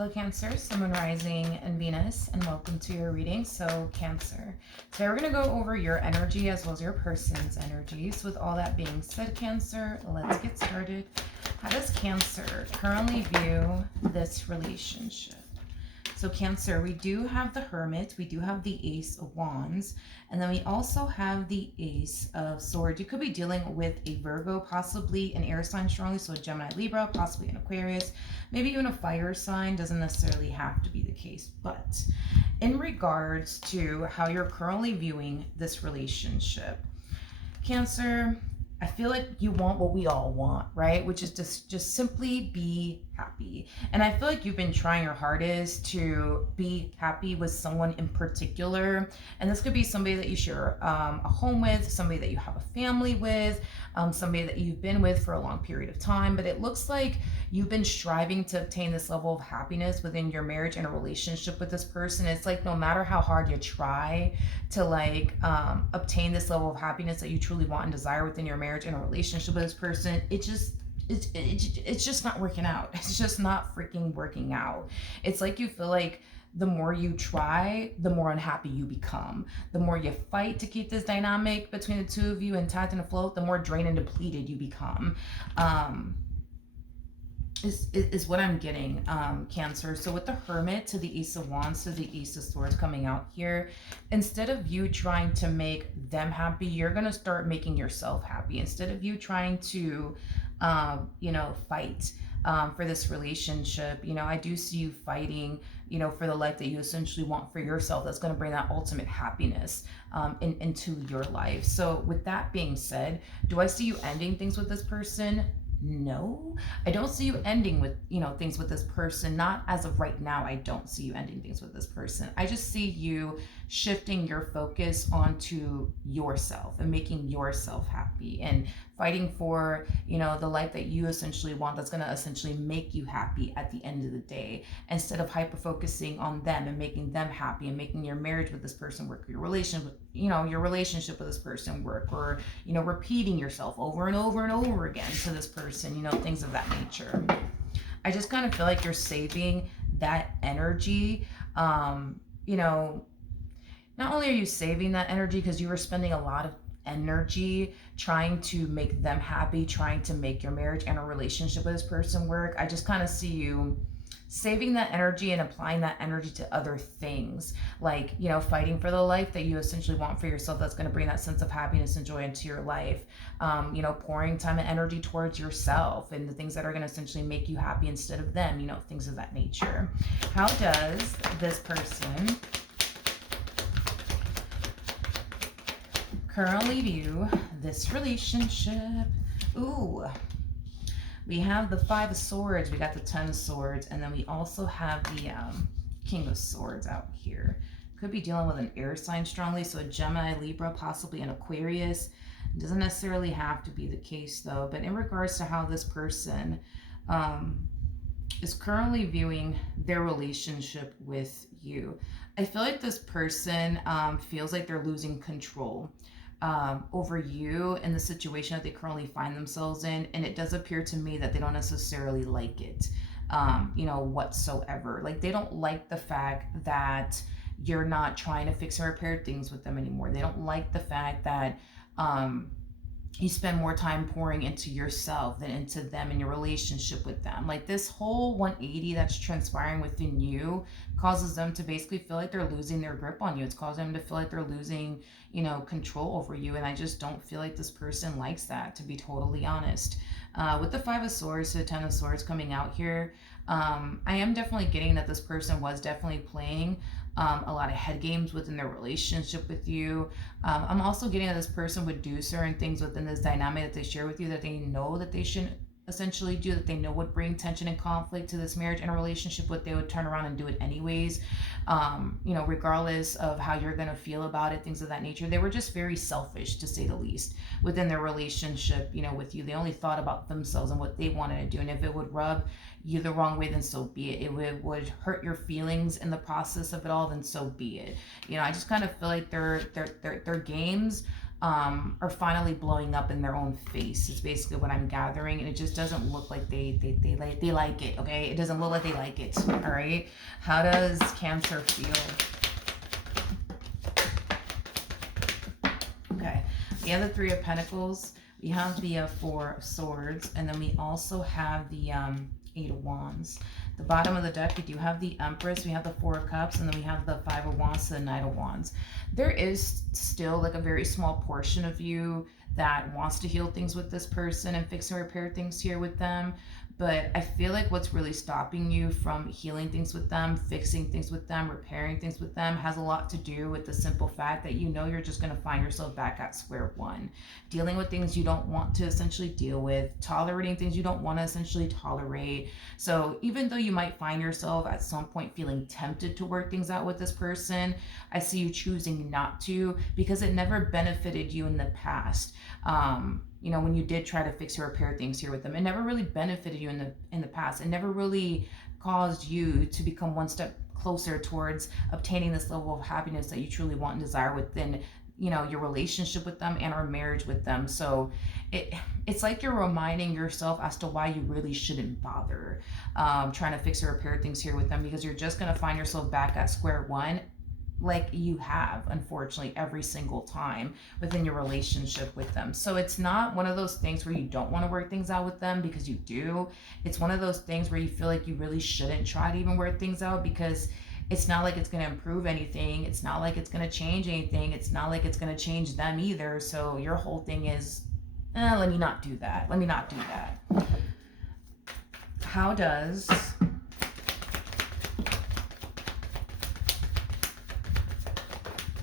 Hello, Cancer, Sun, Moon, Rising, and Venus, and welcome to your reading. So, Cancer, today we're going to go over your energy as well as your person's energies. With all that being said, Cancer, let's get started. How does Cancer currently view this relationship? So Cancer, we do have the Hermit, we do have the Ace of Wands, and then we also have the Ace of Swords. You could be dealing with a Virgo, possibly an air sign strongly, so a Gemini, Libra, possibly an Aquarius, maybe even a fire sign. Doesn't necessarily have to be the case. But in regards to how you're currently viewing this relationship, Cancer, I feel like you want what we all want, right? Which is just simply be happy. And I feel like you've been trying your hardest to be happy with someone in particular. And this could be somebody that you share a home with, somebody that you have a family with, somebody that you've been with for a long period of time. But it looks like you've been striving to obtain this level of happiness within your marriage and a relationship with this person. It's like no matter how hard you try to obtain this level of happiness that you truly want and desire within your marriage and a relationship with this person, it's just not working out. It's just not freaking working out. It's like you feel like the more you try, the more unhappy you become. The more you fight to keep this dynamic between the two of you intact and afloat, the more drained and depleted you become. Is what I'm getting, Cancer. So with the Hermit to the Ace of Wands to the Ace of Swords coming out here, instead of you trying to make them happy, you're going to start making yourself happy. Instead of you trying to, fight for this relationship, I do see you fighting, for the life that you essentially want for yourself. That's going to bring that ultimate happiness into your life. So with that being said, do I see you ending things with this person? No, I don't see you ending with, things with this person. Not as of right now. I don't see you ending things with this person. I just see you shifting your focus onto yourself and making yourself happy and fighting for, the life that you essentially want, that's going to essentially make you happy at the end of the day, instead of hyper focusing on them and making them happy and making your marriage with this person work, your relationship with this person work, or, repeating yourself over and over and over again to this person, things of that nature. I just kind of feel like you're saving that energy. Not only are you saving that energy because you were spending a lot of energy trying to make them happy, trying to make your marriage and a relationship with this person work, I just kind of see you saving that energy and applying that energy to other things, like, fighting for the life that you essentially want for yourself, that's going to bring that sense of happiness and joy into your life. Pouring time and energy towards yourself and the things that are going to essentially make you happy instead of them, things of that nature. How does this person currently view this relationship? Ooh, we have the Five of Swords, we got the Ten of Swords, and then we also have the King of Swords out here. Could be dealing with an air sign strongly, so a Gemini, Libra, possibly an Aquarius. It doesn't necessarily have to be the case though, but in regards to how this person is currently viewing their relationship with you, I feel like this person feels like they're losing control over you and the situation that they currently find themselves in, and it does appear to me that they don't necessarily like it whatsoever. Like, they don't like the fact that you're not trying to fix and repair things with them anymore. They don't like the fact that you spend more time pouring into yourself than into them and your relationship with them. Like, this whole 180 that's transpiring within you causes them to basically feel like they're losing their grip on you. It's causing them to feel like they're losing, control over you. And I just don't feel like this person likes that, to be totally honest. With the Five of Swords to the Ten of Swords coming out here, I am definitely getting that this person was definitely playing a lot of head games within their relationship with you. I'm also getting that this person would do certain things within this dynamic that they share with you that they know that they shouldn't essentially do, that they know would bring tension and conflict to this marriage and a relationship, but they would turn around and do it anyways, regardless of how you're going to feel about it, things of that nature. They were just very selfish, to say the least, within their relationship, with you. They only thought about themselves and what they wanted to do, and if it would rub you the wrong way, then so be it. It would hurt your feelings in the process of it all, then so be it. I just kind of feel like their games are finally blowing up in their own face is basically what I'm gathering, and it just doesn't look like they like it. Okay, it doesn't look like they like it. All right, how does Cancer feel? Okay, we have the Three of Pentacles, we have the Four of Swords, and then we also have the Eight of Wands. The bottom of the deck, we do have the Empress, we have the Four of Cups, and then we have the Five of Wands to the Knight of Wands. There is still like a very small portion of you that wants to heal things with this person and fix and repair things here with them. But I feel like what's really stopping you from healing things with them, fixing things with them, repairing things with them has a lot to do with the simple fact that you know you're just going to find yourself back at square one. Dealing with things you don't want to essentially deal with, tolerating things you don't want to essentially tolerate. So even though you might find yourself at some point feeling tempted to work things out with this person, I see you choosing not to because it never benefited you in the past. You know, when you did try to fix or repair things here with them, it never really benefited you in the past. It never really caused you to become one step closer towards obtaining this level of happiness that you truly want and desire within, you know, your relationship with them and or marriage with them. So it's like you're reminding yourself as to why you really shouldn't bother trying to fix or repair things here with them, because you're just going to find yourself back at square one, like you have, unfortunately, every single time within your relationship with them. So it's not one of those things where you don't want to work things out with them, because you do. It's one of those things where you feel like you really shouldn't try to even work things out, because it's not like it's going to improve anything. It's not like it's going to change anything. It's not like it's going to change them either. So your whole thing is, let me not do that. Let me not do that. How does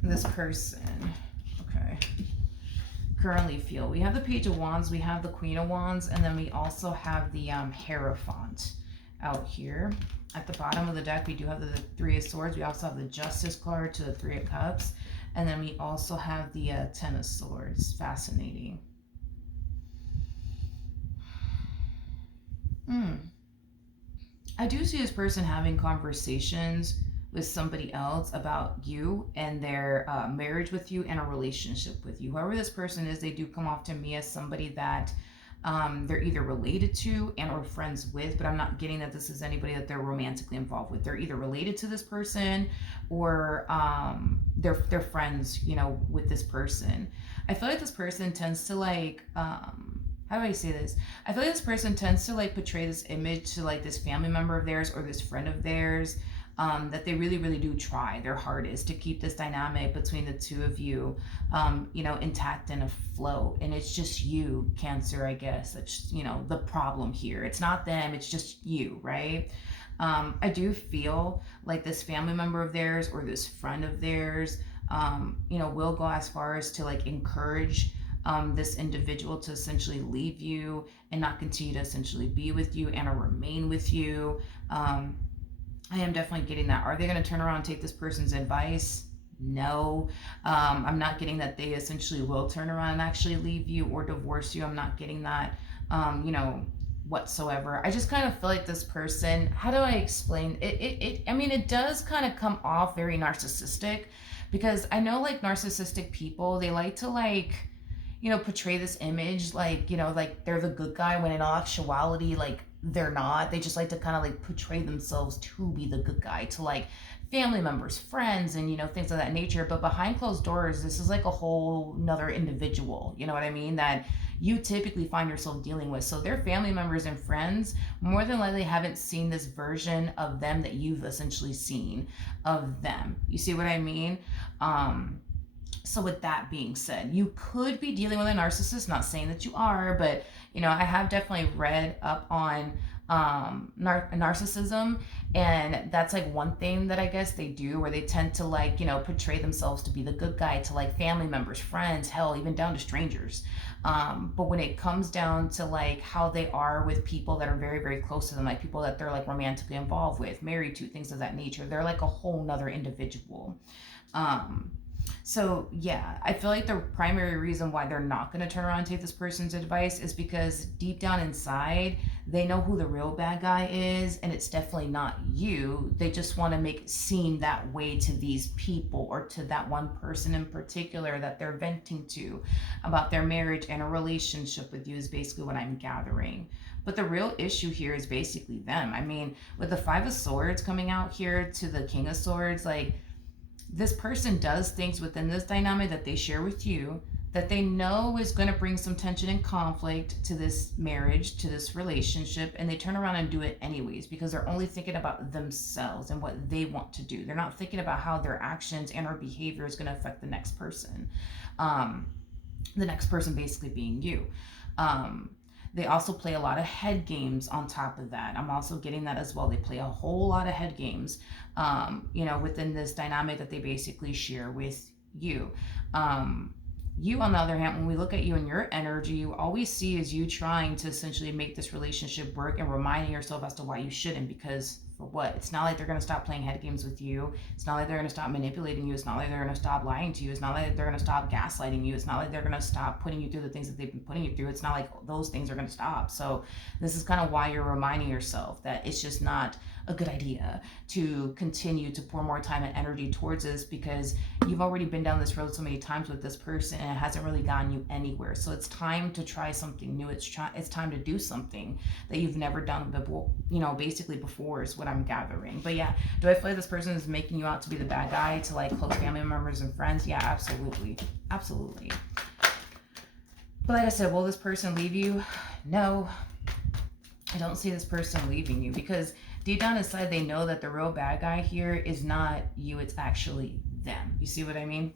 this person, okay, currently feel? We have the Page of Wands, we have the Queen of Wands, and then we also have the Hierophant out here. At the bottom of the deck, we do have the Three of Swords. We also have the Justice card to the Three of Cups, and then we also have the Ten of Swords. Fascinating. I do see this person having conversations with somebody else about you and their marriage with you and a relationship with you. Whoever this person is, they do come off to me as somebody that they're either related to and or friends with, but I'm not getting that this is anybody that they're romantically involved with. They're either related to this person or they're friends, you know, with this person. I feel like this person tends to like how do I say this? I feel like this person tends to like portray this image to like this family member of theirs or this friend of theirs, that they really, really do try their hardest to keep this dynamic between the two of you, you know, intact and afloat. And it's just you, Cancer, I guess. That's, you know, the problem here. It's not them, it's just you, right? I do feel like this family member of theirs or this friend of theirs, you know, will go as far as to like encourage this individual to essentially leave you and not continue to essentially be with you and or remain with you. I am definitely getting that. Are they going to turn around and take this person's advice? No. I'm not getting that they essentially will turn around and actually leave you or divorce you. I'm not getting that, you know, whatsoever. I just kind of feel like this person, how do I explain it? I mean, it does kind of come off very narcissistic, because I know like narcissistic people, they like to like, you know, portray this image like, you know, like they're the good guy, when in all actuality, like they're not. They just like to kind of like portray themselves to be the good guy to like family members, friends, and, you know, things of that nature. But behind closed doors, this is like a whole nother individual, you know what I mean, that you typically find yourself dealing with. So their family members and friends more than likely haven't seen this version of them that you've essentially seen of them. You see what I mean? So with that being said, you could be dealing with a narcissist, not saying that you are, but, you know, I have definitely read up on narcissism, and that's like one thing that I guess they do, where they tend to like, you know, portray themselves to be the good guy to like family members, friends, hell, even down to strangers. But when it comes down to like how they are with people that are very, very close to them, like people that they're like romantically involved with, married to, things of that nature, they're like a whole nother individual. So yeah, I feel like the primary reason why they're not going to turn around and take this person's advice is because deep down inside, They know who the real bad guy is, and it's definitely not you. They just want to make it seem that way to these people, or to that one person in particular that they're venting to about their marriage and a relationship with you, is basically what I'm gathering. But the real issue here is basically them. I mean, with the Five of Swords coming out here to the King of Swords, like, this person does things within this dynamic that they share with you that they know is going to bring some tension and conflict to this marriage, to this relationship, and they turn around and do it anyways because they're only thinking about themselves and what they want to do. They're not thinking about how their actions and or behavior is going to affect the next person. The next person basically being you. They also play a lot of head games on top of that. I'm also getting that as well. They play a whole lot of head games, within this dynamic that they basically share with you. You, on the other hand, when we look at you and your energy, you always see is you trying to essentially make this relationship work and reminding yourself as to why you shouldn't, because for what? It's not like they're going to stop playing head games with you. It's not like they're going to stop manipulating you. It's not like they're going to stop lying to you. It's not like they're going to stop gaslighting you. It's not like they're going to stop putting you through the things that they've been putting you through. It's not like those things are going to stop. So this is kind of why you're reminding yourself that it's just not a good idea to continue to pour more time and energy towards this, because you've already been down this road so many times with this person and it hasn't really gotten you anywhere. So it's time to try something new. It's time to do something that you've never done before, basically before, is what I'm gathering. But yeah, do I feel like this person is making you out to be the bad guy to like close family members and friends? Yeah, absolutely. Absolutely. But like I said, will this person leave you? No, I don't see this person leaving you, because deep down inside, they know that the real bad guy here is not you, it's actually them. You see what I mean?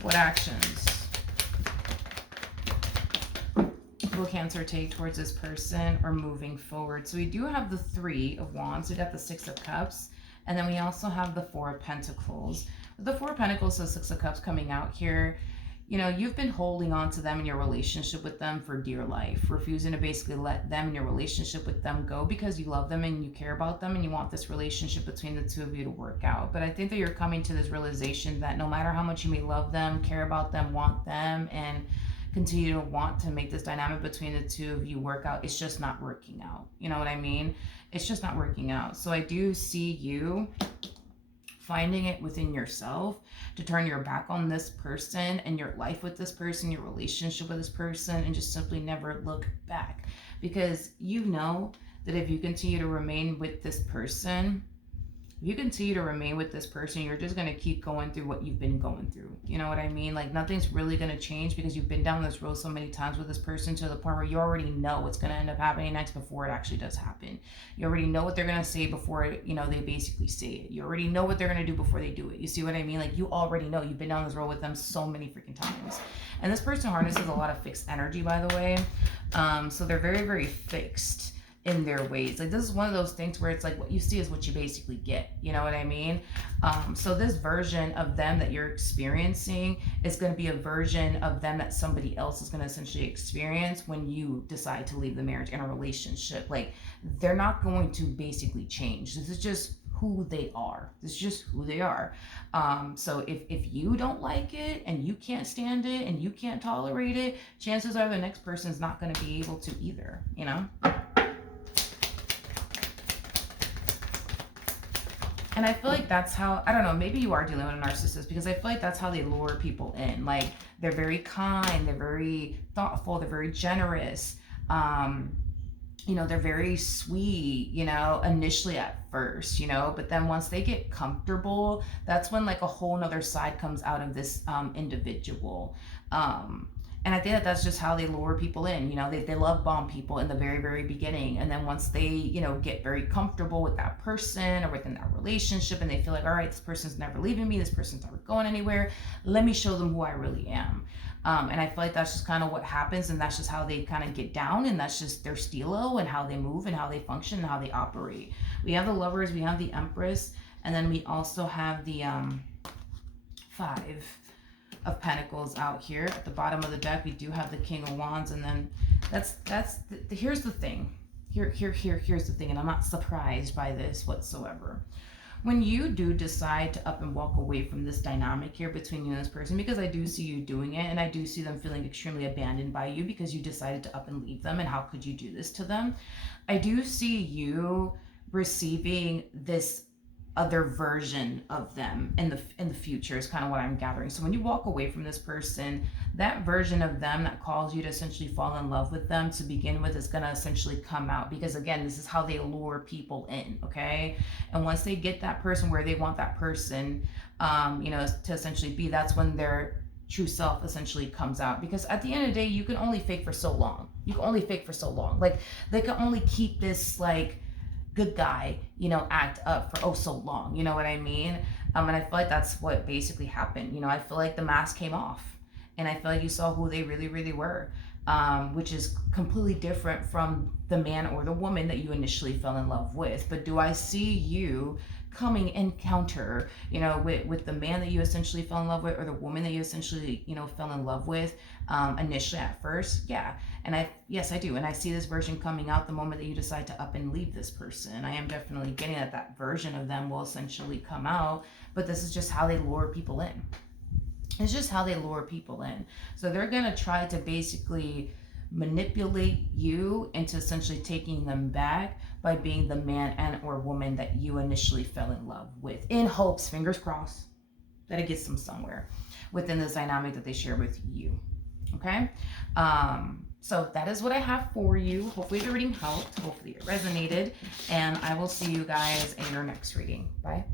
What actions will Cancer take towards this person or moving forward? So we do have the Three of Wands, we got the Six of Cups, and then we also have the Four of Pentacles. With the Four of Pentacles, so Six of Cups coming out here, you've been holding on to them in your relationship with them for dear life, refusing to basically let them and your relationship with them go because you love them and you care about them and you want this relationship between the two of you to work out. But I think that you're coming to this realization that no matter how much you may love them, care about them, want them, and continue to want to make this dynamic between the two of you work out, it's just not working out. You know what I mean? It's just not working out. So I do see you finding it within yourself to turn your back on this person and your life with this person, your relationship with this person, and just simply never look back. Because you know that if you continue to remain with this person, you're just going to keep going through what you've been going through. You know what I mean? Like, nothing's really going to change because you've been down this road so many times with this person, to the point where you already know what's going to end up happening next before it actually does happen. You already know what they're going to say before, they basically say it. You already know what they're going to do before they do it. You see what I mean? Like, you already know. You've been down this road with them so many freaking times. And this person harnesses a lot of fixed energy, by the way. So they're very, very fixed in their ways. Like, this is one of those things where it's like what you see is what you basically get. You know what I mean? So this version of them that you're experiencing is going to be a version of them that somebody else is going to essentially experience when you decide to leave the marriage and a relationship. Like, they're not going to basically change. This is just who they are. This is just who they are. So if you don't like it and you can't stand it and you can't tolerate it, chances are the next person's not going to be able to either, And I feel like that's how, I don't know, maybe you are dealing with a narcissist, because I feel like that's how they lure people in. Like, they're very kind, they're very thoughtful, they're very generous. They're very sweet, initially at first, but then once they get comfortable, that's when like a whole nother side comes out of this individual. And I think that that's just how they lure people in. They love bomb people in the very, very beginning. And then once they, get very comfortable with that person or within that relationship, and they feel like, all right, this person's never leaving me, this person's never going anywhere, let me show them who I really am. And I feel like that's just kind of what happens, and that's just how they kind of get down, and that's just their stilo and how they move and how they function and how they operate. We have the Lovers, we have the Empress, and then we also have the Five of Pentacles out here. At the bottom of the deck, we do have the King of Wands, and then here's the thing. Here's the thing, and I'm not surprised by this whatsoever. when you do decide to up and walk away from this dynamic here between you and this person, because I do see you doing it, and I do see them feeling extremely abandoned by you because you decided to up and leave them, and how could you do this to them? I do see you receiving this other version of them in the future is kind of what I'm gathering. So when you walk away from this person, that version of them that calls you to essentially fall in love with them to begin with is going to essentially come out, because again, this is how they lure people in. Okay, and once they get that person where they want that person, to essentially be, that's when their true self essentially comes out. Because at the end of the day, you can only fake for so long. Like, they can only keep this like good guy, act up for so long. You know what I mean? And I feel like that's what basically happened. I feel like the mask came off, and I feel like you saw who they really, really were, which is completely different from the man or the woman that you initially fell in love with. But do I see you coming encounter, with the man that you essentially fell in love with, or the woman that you essentially, fell in love with initially at first? Yeah. And yes, I do. And I see this version coming out the moment that you decide to up and leave this person. I am definitely getting that version of them will essentially come out, but this is just how they lure people in. It's just how they lure people in. So they're going to try to basically manipulate you into essentially taking them back by being the man and or woman that you initially fell in love with, in hopes, fingers crossed, that it gets them somewhere within this dynamic that they share with you. Okay? So that is what I have for you. Hopefully the reading helped. Hopefully it resonated. And I will see you guys in your next reading. Bye.